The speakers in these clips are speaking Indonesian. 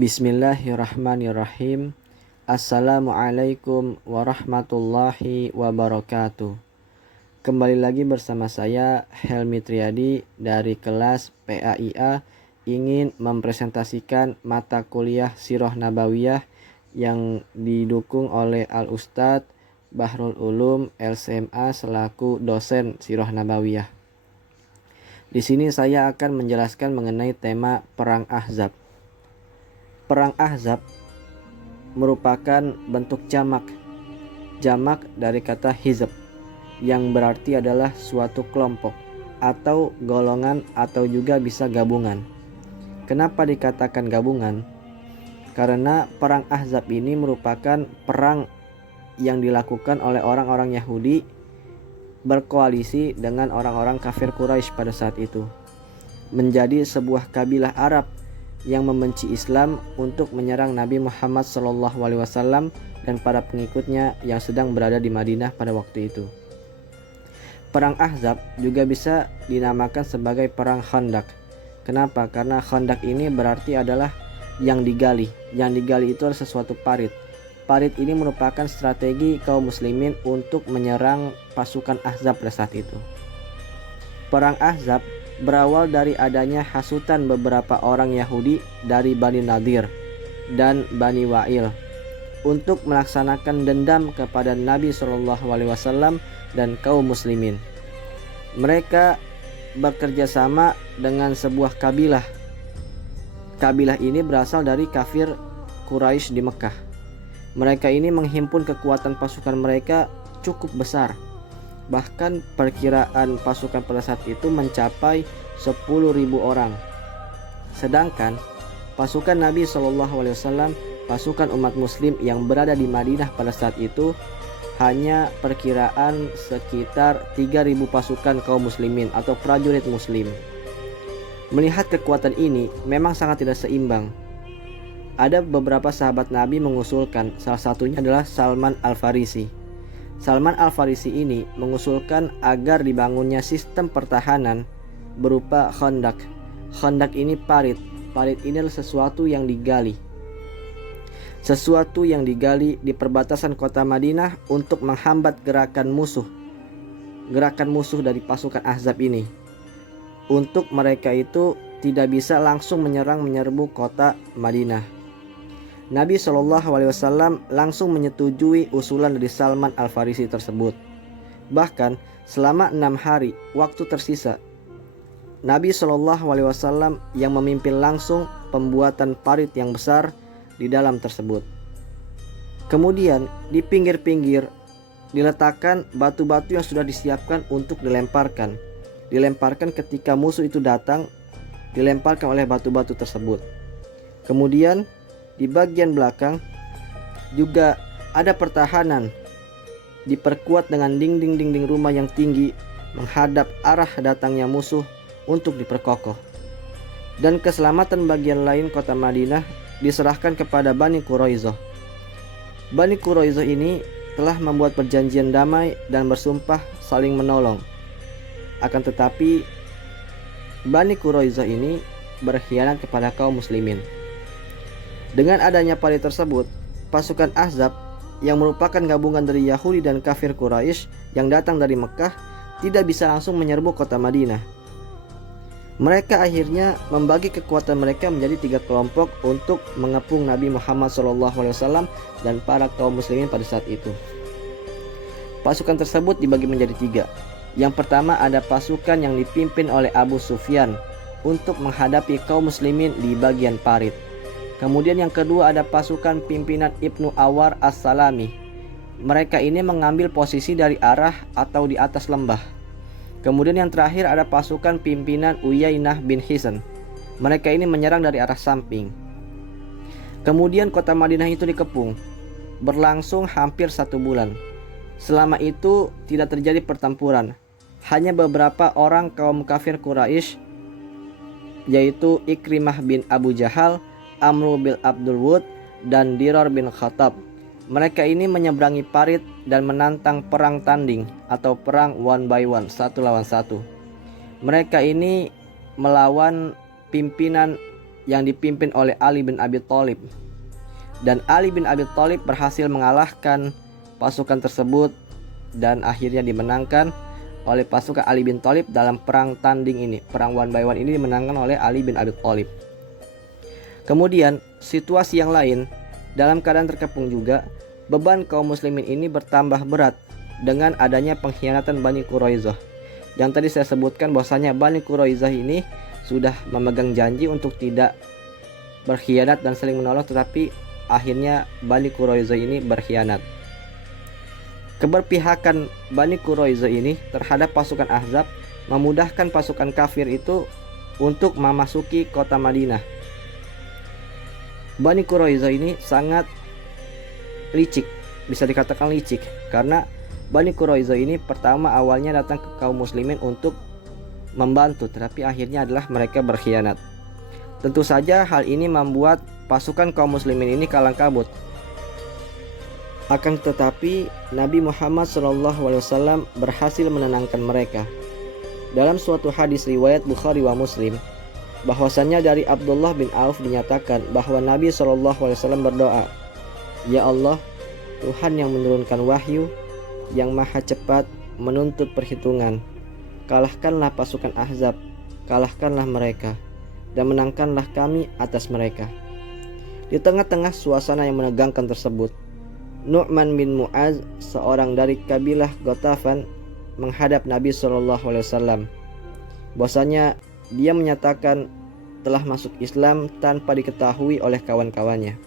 Bismillahirrahmanirrahim. Assalamualaikum warahmatullahi wabarakatuh. Kembali lagi bersama saya Helmi Triadi dari kelas PAIA ingin mempresentasikan mata kuliah Sirah Nabawiyah yang didukung oleh Al-Ustadz Bahrul Ulum LCMA selaku dosen Sirah Nabawiyah. Di sini saya akan menjelaskan mengenai tema Perang Ahzab. Perang Ahzab merupakan bentuk jamak dari kata hizb yang berarti adalah suatu kelompok atau golongan atau juga bisa gabungan. Kenapa dikatakan gabungan? Karena perang Ahzab ini merupakan perang yang dilakukan oleh orang-orang Yahudi berkoalisi dengan orang-orang kafir Quraisy pada saat itu, menjadi sebuah kabilah Arab yang membenci Islam untuk menyerang Nabi Muhammad SAW dan para pengikutnya yang sedang berada di Madinah pada waktu itu. Perang Ahzab juga bisa dinamakan sebagai perang Khandaq. Kenapa? Karena Khandaq ini berarti adalah yang digali. Yang digali itu adalah sesuatu parit. Parit ini merupakan strategi kaum muslimin untuk menyerang pasukan Ahzab pada saat itu. Perang Ahzab berawal dari adanya hasutan beberapa orang Yahudi dari Bani Nadir dan Bani Wa'il untuk melaksanakan dendam kepada Nabi SAW dan kaum muslimin. Mereka bekerja sama dengan sebuah kabilah. Kabilah ini berasal dari kafir Quraisy di Mekah. Mereka ini menghimpun kekuatan pasukan mereka cukup besar. Bahkan perkiraan pasukan pada saat itu mencapai 10.000 orang. Sedangkan pasukan Nabi SAW, pasukan umat muslim yang berada di Madinah pada saat itu hanya perkiraan sekitar 3.000 pasukan kaum muslimin atau prajurit muslim. Melihat kekuatan ini memang sangat tidak seimbang. Ada beberapa sahabat Nabi mengusulkan, salah satunya adalah Salman Al-Farisi. Salman Al-Farisi ini mengusulkan agar dibangunnya sistem pertahanan berupa khandak. Khandak ini parit. Parit ini adalah sesuatu yang digali. Sesuatu yang digali di perbatasan kota Madinah untuk menghambat gerakan musuh. Gerakan musuh dari pasukan Ahzab ini. Untuk mereka itu tidak bisa langsung menyerbu kota Madinah. Nabi SAW langsung menyetujui usulan dari Salman Al-Farisi tersebut. Bahkan selama 6 hari waktu tersisa, Nabi SAW yang memimpin langsung pembuatan parit yang besar di dalam tersebut. Kemudian di pinggir-pinggir diletakkan batu-batu yang sudah disiapkan untuk dilemparkan. Dilemparkan ketika musuh itu datang, dilemparkan oleh batu-batu tersebut. Kemudian di bagian belakang juga ada pertahanan, diperkuat dengan dinding-dinding rumah yang tinggi menghadap arah datangnya musuh untuk diperkokoh. Dan keselamatan bagian lain kota Madinah diserahkan kepada Bani Quraizoh. Bani Quraizoh ini telah membuat perjanjian damai dan bersumpah saling menolong. Akan tetapi Bani Quraizoh ini berkhianat kepada kaum muslimin. Dengan adanya parit tersebut, pasukan Ahzab yang merupakan gabungan dari Yahudi dan kafir Quraisy yang datang dari Mekah tidak bisa langsung menyerbu kota Madinah. Mereka akhirnya membagi kekuatan mereka menjadi 3 kelompok untuk mengepung Nabi Muhammad SAW dan para kaum muslimin pada saat itu. Pasukan tersebut dibagi menjadi 3. Yang pertama ada pasukan yang dipimpin oleh Abu Sufyan untuk menghadapi kaum muslimin di bagian parit. Kemudian yang kedua ada pasukan pimpinan Ibnu Awar As-Salami. Mereka ini mengambil posisi dari arah atau di atas lembah. Kemudian yang terakhir ada pasukan pimpinan Uyainah bin Hisn. Mereka ini menyerang dari arah samping. Kemudian kota Madinah itu dikepung. Berlangsung hampir 1 bulan. Selama itu tidak terjadi pertempuran. Hanya beberapa orang kaum kafir Quraisy, yaitu Ikrimah bin Abu Jahal, Amru bin Abdul Wud, dan Dirar bin Khattab. Mereka ini menyeberangi parit dan menantang perang tanding atau perang one by one, 1 lawan 1. Mereka ini melawan pimpinan yang dipimpin oleh Ali bin Abi Thalib. Dan Ali bin Abi Thalib berhasil mengalahkan pasukan tersebut dan akhirnya dimenangkan oleh pasukan Ali bin Thalib dalam perang tanding ini. Perang one by one ini dimenangkan oleh Ali bin Abi Thalib. Kemudian situasi yang lain, dalam keadaan terkepung juga, beban kaum muslimin ini bertambah berat dengan adanya pengkhianatan Bani Quraisyah. Yang tadi saya sebutkan bahwasanya Bani Quraisyah ini sudah memegang janji untuk tidak berkhianat dan saling menolong, tetapi akhirnya Bani Quraisyah ini berkhianat. Keberpihakan Bani Quraisyah ini terhadap pasukan Ahzab memudahkan pasukan kafir itu untuk memasuki kota Madinah. Bani Quraisyah ini sangat licik, bisa dikatakan licik, karena Bani Quraisyah ini pertama awalnya datang ke kaum muslimin untuk membantu, tetapi akhirnya adalah mereka berkhianat. Tentu saja hal ini membuat pasukan kaum muslimin ini kalang kabut. Akan tetapi Nabi Muhammad SAW berhasil menenangkan mereka. Dalam suatu hadis riwayat Bukhari wa Muslim, bahwasannya dari Abdullah bin Auf dinyatakan bahwa Nabi SAW berdoa, "Ya Allah, Tuhan yang menurunkan wahyu, yang maha cepat menuntut perhitungan, kalahkanlah pasukan Ahzab, kalahkanlah mereka, dan menangkanlah kami atas mereka." Di tengah-tengah suasana yang menegangkan tersebut, Nu'man bin Mu'az, seorang dari kabilah Ghatafan, menghadap Nabi SAW. Bahwasanya dia menyatakan telah masuk Islam tanpa diketahui oleh kawan-kawannya.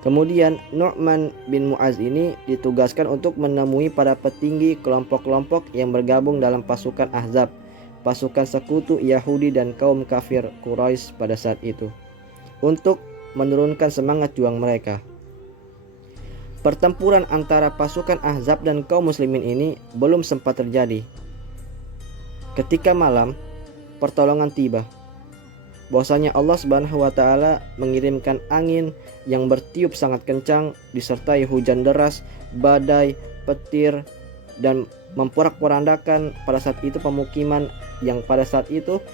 Kemudian Nu'man bin Mu'az ini ditugaskan untuk menemui para petinggi kelompok-kelompok yang bergabung dalam pasukan Ahzab, pasukan sekutu Yahudi dan kaum kafir Quraisy pada saat itu, untuk menurunkan semangat juang mereka. Pertempuran antara pasukan Ahzab dan kaum muslimin ini belum sempat terjadi. Ketika malam, pertolongan tiba. Bahwasanya Allah Subhanahu wa taala mengirimkan angin yang bertiup sangat kencang disertai hujan deras, badai, petir, dan memporak-porandakan pada saat itu pemukiman yang pada saat itu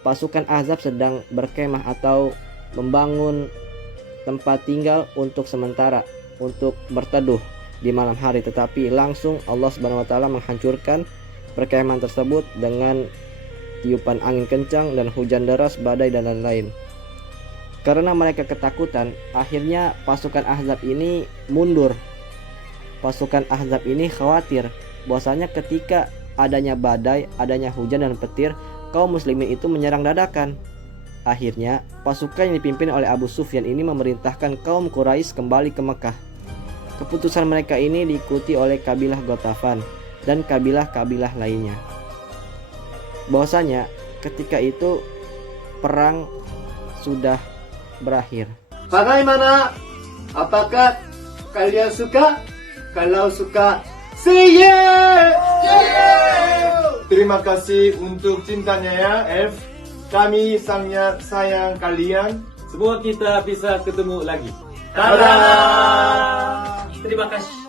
pasukan Ahzab sedang berkemah atau membangun tempat tinggal untuk sementara, untuk berteduh di malam hari. Tetapi langsung Allah Subhanahu wa taala menghancurkan perkemahan tersebut dengan tiupan angin kencang dan hujan deras, badai dan lain-lain. Karena mereka ketakutan, akhirnya pasukan Ahzab ini mundur. Pasukan Ahzab ini khawatir bahwasanya ketika adanya badai, adanya hujan dan petir, kaum muslimin itu menyerang dadakan. Akhirnya pasukan yang dipimpin oleh Abu Sufyan ini memerintahkan kaum Quraisy kembali ke Mekah. Keputusan mereka ini diikuti oleh kabilah Ghatafan dan kabilah-kabilah lainnya. Bahwasanya ketika itu perang sudah berakhir. Bagaimana? Apakah kalian suka? Kalau suka, say yeah! Terima kasih untuk cintanya ya, F. Kami sangat sayang kalian. Semua kita bisa ketemu lagi. Dadah! Terima kasih.